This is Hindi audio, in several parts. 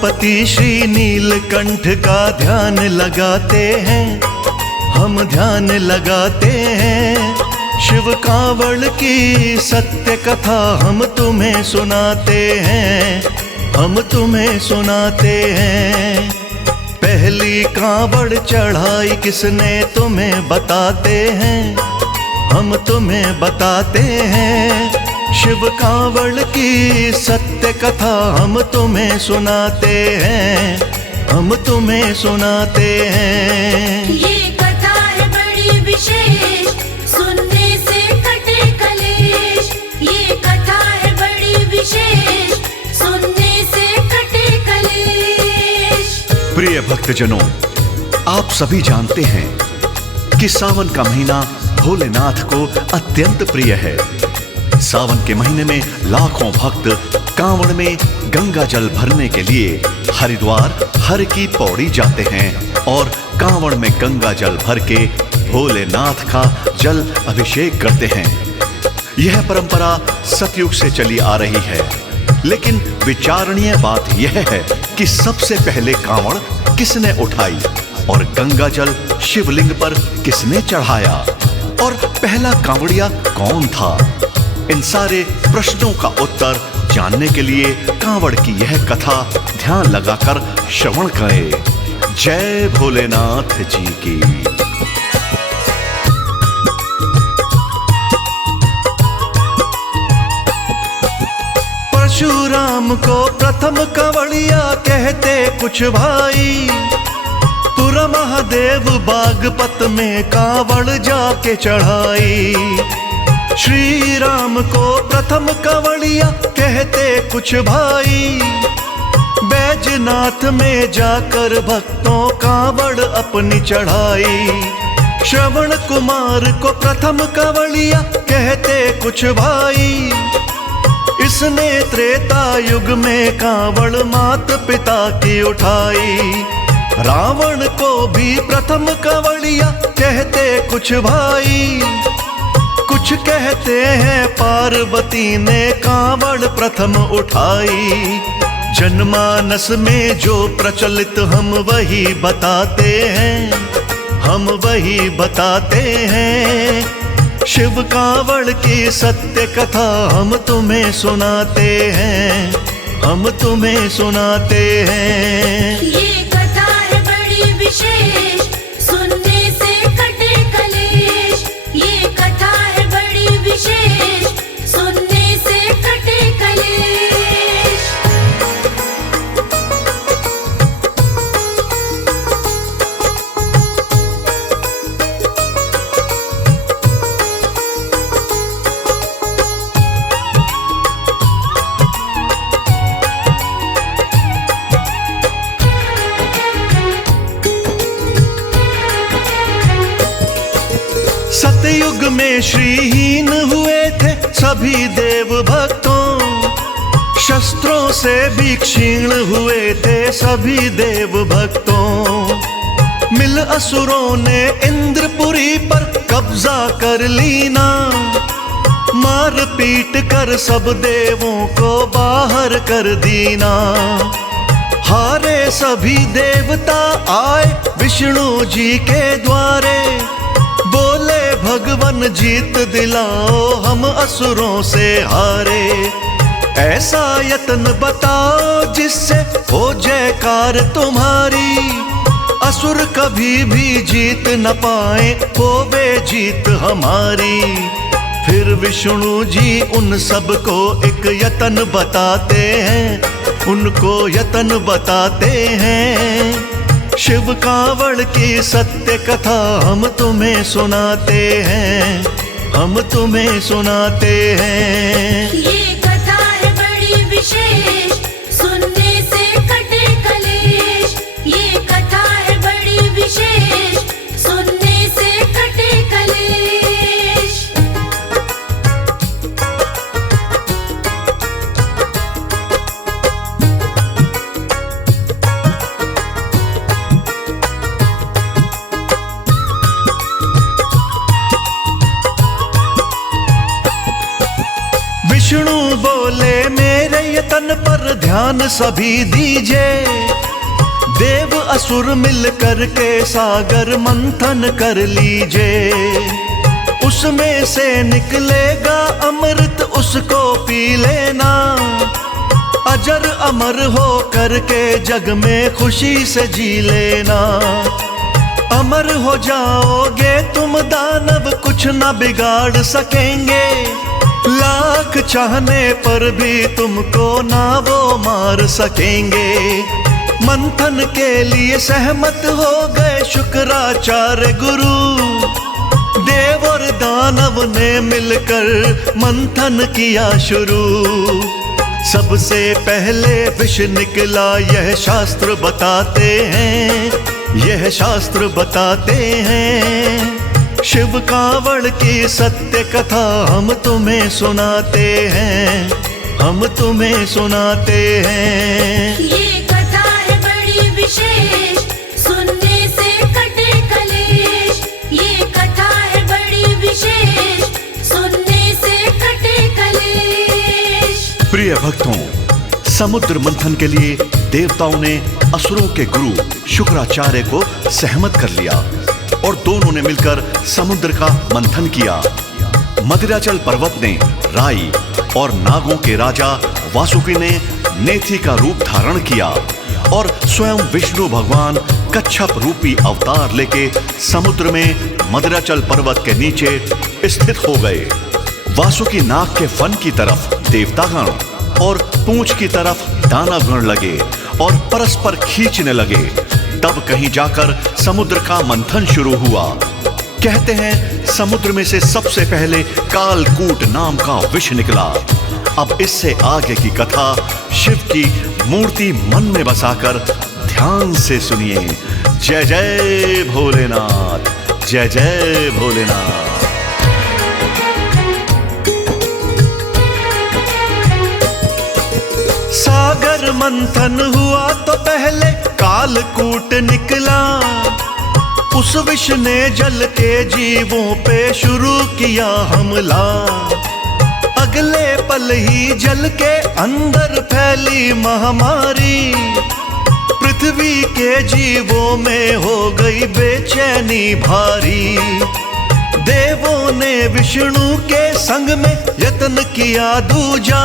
गौरपति श्री नीलकंठ का ध्यान लगाते हैं, हम ध्यान लगाते हैं। शिव कांवड़ की सत्य कथा हम तुम्हें सुनाते हैं, हम तुम्हें सुनाते हैं। पहली कांवड़ चढ़ाई किसने तुम्हें बताते हैं, हम तुम्हें बताते हैं। शिव कांवड़ की सत्य कथा हम तुम्हें सुनाते हैं, हम तुम्हें सुनाते हैं। ये कथा है बड़ी विशेष, सुनने से कटे कलेश। ये कथा है बड़ी विशेष, सुनने से कटे कलेश। प्रिय भक्तजनों, आप सभी जानते हैं कि सावन का महीना भोलेनाथ को अत्यंत प्रिय है। सावन के महीने में लाखों भक्त कांवड़ में गंगा जल भरने के लिए हरिद्वार हर की पौड़ी जाते हैं और कांवड़ में गंगा जल भर के भोलेनाथ का जल अभिषेक करते हैं। यह परंपरा सतयुग से चली आ रही है, लेकिन विचारणीय बात यह है कि सबसे पहले कांवड़ किसने उठाई और गंगा जल शिवलिंग पर किसने चढ़ाया और पहला कांवड़िया कौन था। इन सारे प्रश्नों का उत्तर जानने के लिए कांवड़ की यह कथा ध्यान लगाकर श्रवण करें। जय भोलेनाथ जी की। परशुराम को प्रथम कांवड़िया कहते कुछ भाई, पुरा महादेव बागपत में कांवड़ जाके चढ़ाई। श्री राम को प्रथम कांवड़िया कहते कुछ भाई, बैजनाथ में जाकर भक्तों कांवड़ अपनी चढ़ाई। श्रवण कुमार को प्रथम कांवड़िया कहते कुछ भाई, इसने त्रेता युग में कांवड़ मात पिता की उठाई। रावण को भी प्रथम कांवड़िया कहते कुछ भाई, कुछ कहते हैं पार्वती ने कांवड़ प्रथम उठाई। जनमानस में जो प्रचलित हम वही बताते हैं, हम वही बताते हैं। शिव कांवड़ की सत्य कथा हम तुम्हें सुनाते हैं, हम तुम्हें सुनाते हैं। ये कथा है बड़ी विशेष, सुनने से कटे कलेश। ये कथा है बड़ी विशेष, सुनने से कटे कलेश। सतयुग में श्रीहीन हुए थे सभी देव भक्तों, शस्त्रों से भी क्षीण हुए थे सभी देव भक्तों। मिल असुरों ने इंद्रपुरी पर कब्जा कर लीना, मार पीट कर सब देवों को बाहर कर दीना। हारे सभी देवता आए विष्णु जी के द्वारे, बोले भगवन जीत दिलाओ हम असुरों से हारे। ऐसा यत्न बताओ जिससे हो जयकार तुम्हारी, असुर कभी भी जीत न पाए होवे जीत हमारी। फिर विष्णु जी उन सब को एक यत्न बताते हैं, उनको यत्न बताते हैं। शिव कांवड़ की सत्य कथा हम तुम्हें सुनाते हैं, हम तुम्हें सुनाते हैं। ये कथा है बड़ी विशेष, सुनने से कटे कलेश। ये कथा है बड़ी विशेष, सुनने से कटे कलेश। विष्णु मंथन पर ध्यान सभी दीजिए। देव असुर मिल कर के सागर मंथन कर लीजिए। उसमें से निकलेगा अमृत, उसको पी लेना। अजर अमर हो करके जग में खुशी से जी लेना। अमर हो जाओगे तुम दानव, कुछ न बिगाड़ सकेंगे। लाख चाहने पर भी तुमको ना वो मार सकेंगे। मंथन के लिए सहमत हो गए शुक्राचार्य गुरु। देव और दानव ने मिलकर मंथन किया शुरू। सबसे पहले विष निकला, यह शास्त्र बताते हैं, यह शास्त्र बताते हैं। शिव कावड़ की सत्य कथा हम तुम्हें सुनाते हैं, हम तुम्हें सुनाते हैं। ये कथा है बड़ी विशेष, सुनने से कटे कलेश। ये कथा है बड़ी विशेष, सुनने से कटे कलेश। प्रिय भक्तों, समुद्र मंथन के लिए देवताओं ने असुरों के गुरु शुक्राचार्य को सहमत कर लिया और दोनों ने मिलकर समुद्र का मंथन किया। मदिराचल पर्वत ने राई और नागों के राजा वासुकी ने नेथी का रूप धारण किया और स्वयं विष्णु भगवान कच्छप रूपी अवतार लेके समुद्र में मदिराचल पर्वत के नीचे स्थित हो गए। वासुकी नाग के फन की तरफ देवतागण और पूंछ की तरफ दानवगण लगे और परस्पर खींचने लगे। तब कहीं जाकर समुद्र का मंथन शुरू हुआ। कहते हैं समुद्र में से सबसे पहले कालकूट नाम का विष निकला। अब इससे आगे की कथा शिव की मूर्ति मन में बसाकर ध्यान से सुनिए। जय जय भोलेनाथ, जय जय भोलेनाथ। सागर मंथन हुआ तो पहले कालकूट निकला। उस विष ने जल के जीवों पे शुरू किया हमला। अगले पल ही जल के अंदर फैली महामारी। पृथ्वी के जीवों में हो गई बेचैनी भारी। देवों ने विष्णु के संग में यत्न किया दूजा।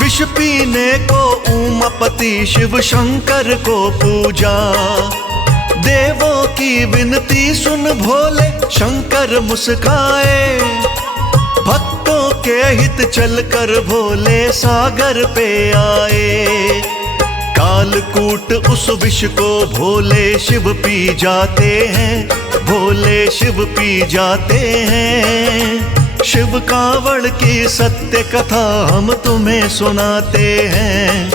विष पीने को उमापति शिव शंकर को पूजा। देवों की विनती सुन भोले शंकर मुस्काए। भक्तों के हित चलकर भोले सागर पे आए। कालकूट उस विष को भोले शिव पी जाते हैं, भोले शिव पी जाते हैं। शिव कावड़ की सत्य कथा हम तुम्हें सुनाते हैं,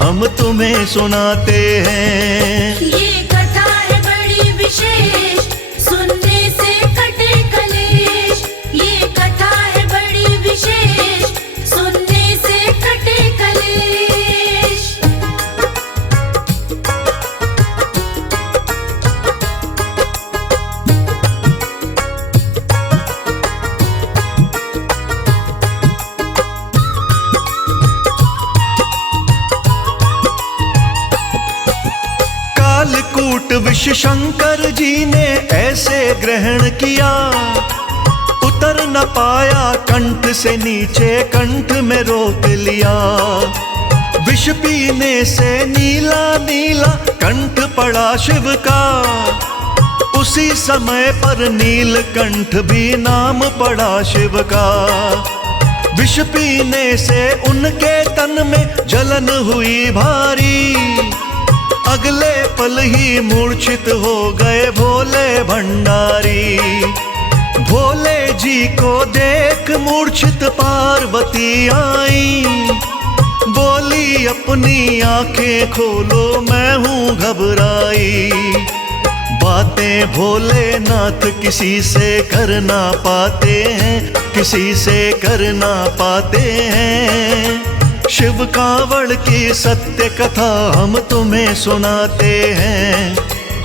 हम तुम्हें सुनाते हैं। ये कथा है बड़ी विशेष, सुनने से कटे कलेश। ये कथा है बड़ी विशेष, सुनने से कटे कलेश। कालकूट विष शंकर जी ने ऐसे ग्रहण किया। उतर न पाया कंठ से नीचे, कंठ में रोक लिया। विष पीने से नीला नीला कंठ पड़ा शिव का। उसी समय पर नीलकंठ भी नाम पड़ा शिव का। विष पीने से उनके तन में जलन हुई भारी। अगले पल ही मूर्छित हो गए भोले भंडारी। भोले जी को देख मूर्छित पार्वती आई। बोली अपनी आंखें खोलो, मैं हूँ घबराई। बातें भोलेनाथ किसी से कर ना पाते हैं, किसी से कर ना पाते हैं। शिव कावड़ की सत्य कथा हम तुम्हें सुनाते हैं,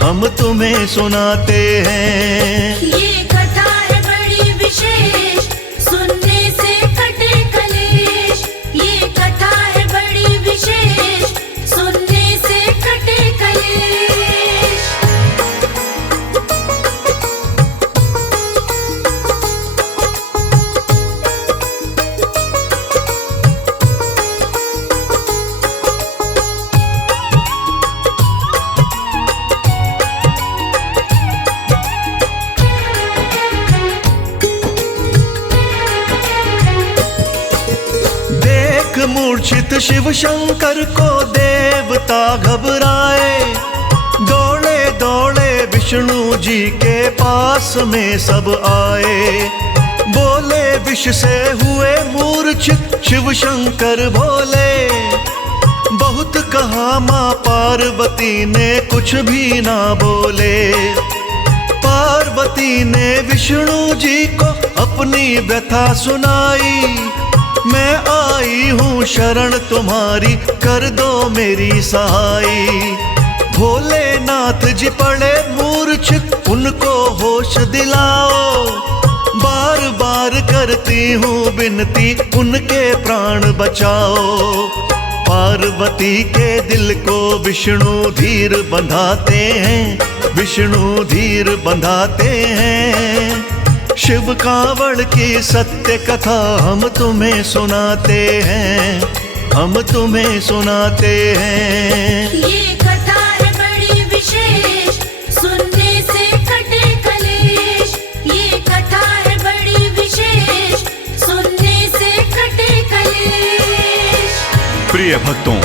हम तुम्हें सुनाते हैं। ये कथा है बड़ी विशेष, सुनने से कटे कलेश। ये कथा है मूर्छित शिव शंकर को देवता घबराए, दौड़े दौड़े विष्णु जी के पास में सब आए। बोले विष से हुए मूर्छित शिव शंकर बोले, बहुत कहा मां पार्वती ने कुछ भी ना बोले। पार्वती ने विष्णु जी को अपनी व्यथा सुनाई, मैं आई हूँ शरण तुम्हारी, कर दो मेरी सहाई। भोलेनाथ जी पड़े मूर्छित, उनको होश दिलाओ, बार बार करती हूँ विनती, उनके प्राण बचाओ। पार्वती के दिल को विष्णु धीर बंधाते हैं, विष्णु धीर बंधाते हैं। शिव कांवड़ की सत्य कथा हम तुम्हें सुनाते हैं, हम तुम्हें सुनाते हैं। ये कथा है बड़ी विशेष, सुनने से कटे कलेश। ये कथा है बड़ी विशेष, सुनने से कटे कलेश। प्रिय भक्तों,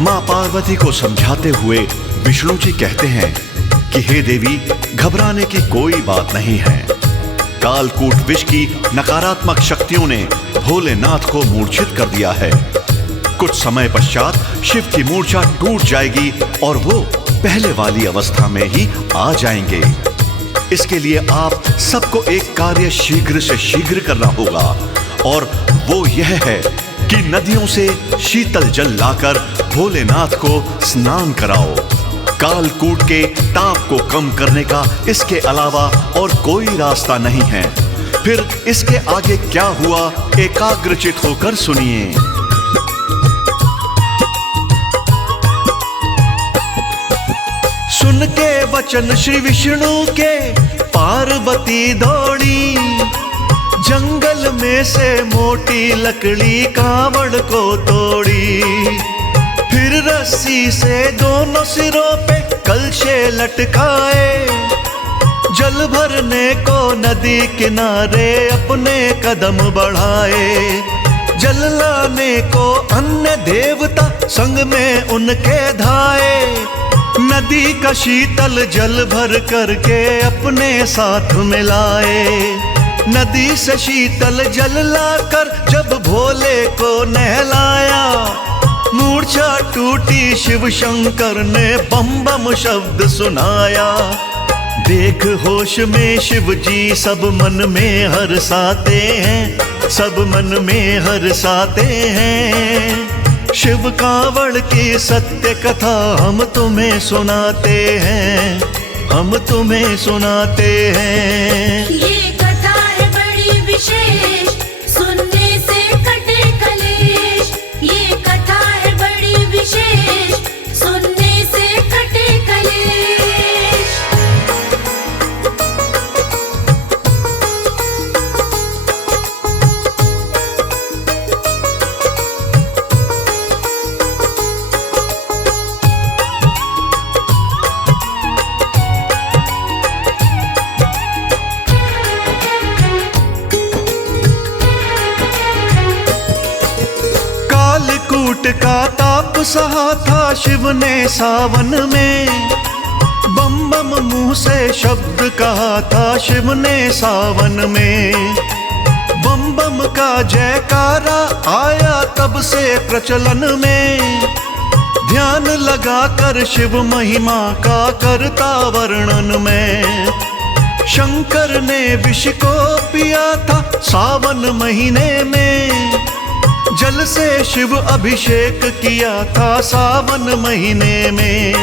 मां पार्वती को समझाते हुए विष्णु जी कहते हैं कि हे देवी, घबराने की कोई बात नहीं है। कालकूट विष की नकारात्मक शक्तियों ने भोलेनाथ को मूर्छित कर दिया है। कुछ समय पश्चात शिव की मूर्छा टूट जाएगी और वो पहले वाली अवस्था में ही आ जाएंगे। इसके लिए आप सबको एक कार्य शीघ्र से शीघ्र करना होगा, और वो यह है कि नदियों से शीतल जल लाकर भोलेनाथ को स्नान कराओ। कालकूट के ताप को कम करने का इसके अलावा और कोई रास्ता नहीं है। फिर इसके आगे क्या हुआ, एकाग्रचित होकर सुनिए। सुन के वचन श्री विष्णु के पार्वती दौड़ी, जंगल में से मोटी लकड़ी कांवड़ को तोड़ी। फिर रस्सी से दोनों सिरों पे कलशे लटकाए, जल भरने को नदी किनारे अपने कदम बढ़ाए। जल लाने को अन्य देवता संग में उनके धाए, नदी का शीतल जल भर करके अपने साथ मिलाए। नदी से शीतल जल लाकर जब भोले को नहलाया, मूर्छा टूटी शिव शंकर ने बम बम शब्द सुनाया। देख होश में शिव जी सब मन में हर्षाते हैं, सब मन में हर्षाते हैं। शिव कांवड़ की सत्य कथा हम तुम्हें सुनाते हैं, हम तुम्हें सुनाते हैं। ये कथा है बड़ी विशेष, सुनने से कटे कलेश। ये कथा है बड़ी विशेष, सुनने से कटे कलेश। कालकूट का ताप सहा था शिव ने सावन में, बम बम मुंह से शब्द कहा था शिव ने सावन में। बम बम का जयकारा आया तब से प्रचलन में, ध्यान लगा कर शिव महिमा का करता वर्णन में। शंकर ने विष को पिया था सावन महीने में, जल से शिव अभिषेक किया था सावन महीने में।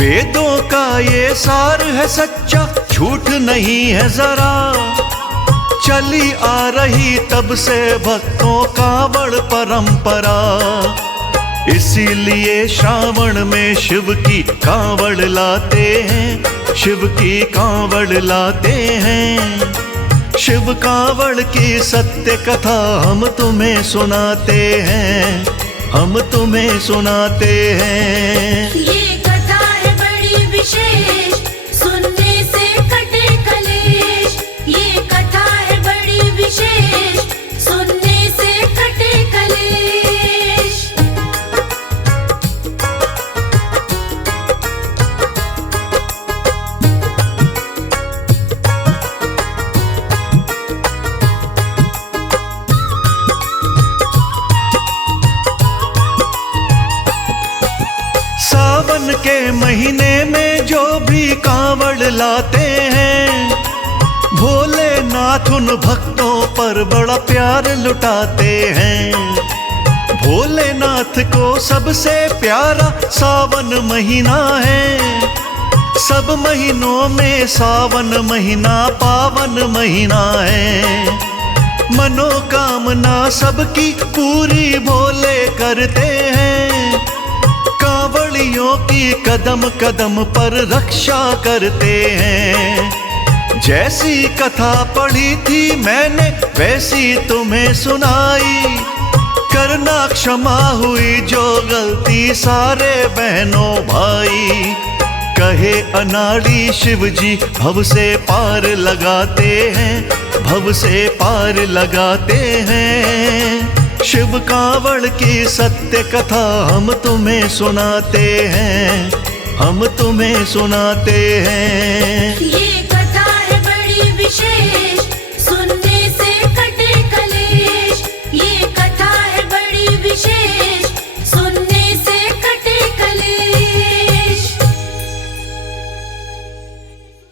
वेदों का ये सार है सच्चा, झूठ नहीं है जरा, चली आ रही तब से भक्तों कांवड़ परंपरा। इसीलिए श्रावण में शिव की कांवड़ लाते हैं, शिव की कांवड़ लाते हैं। शिव कांवड़ की सत्य कथा हम तुम्हें सुनाते हैं, हम तुम्हें सुनाते हैं। ये कथा है बड़ी विशेष, सुनने से कटे कलेश। ये कथा है बड़ी विशेष, सुनने से कटे कलेश। महीने में जो भी कांवड़ लाते हैं, भोलेनाथ उन भक्तों पर बड़ा प्यार लुटाते हैं। भोलेनाथ को सबसे प्यारा सावन महीना है। सब महीनों में सावन महीना पावन महीना है। मनोकामना सबकी पूरी भोले करते हैं। कांवड़ियों की कदम कदम पर रक्षा करते हैं। जैसी कथा पढ़ी थी मैंने वैसी तुम्हें सुनाई। करना क्षमा हुई जो गलती सारे बहनों भाई। कहे अनाड़ी शिव जी भव से पार लगाते हैं, भव से पार लगाते हैं। शिव कांवड़ की सत्य कथा हम तुम्हें सुनाते हैं, हम तुम्हें सुनाते हैं। ये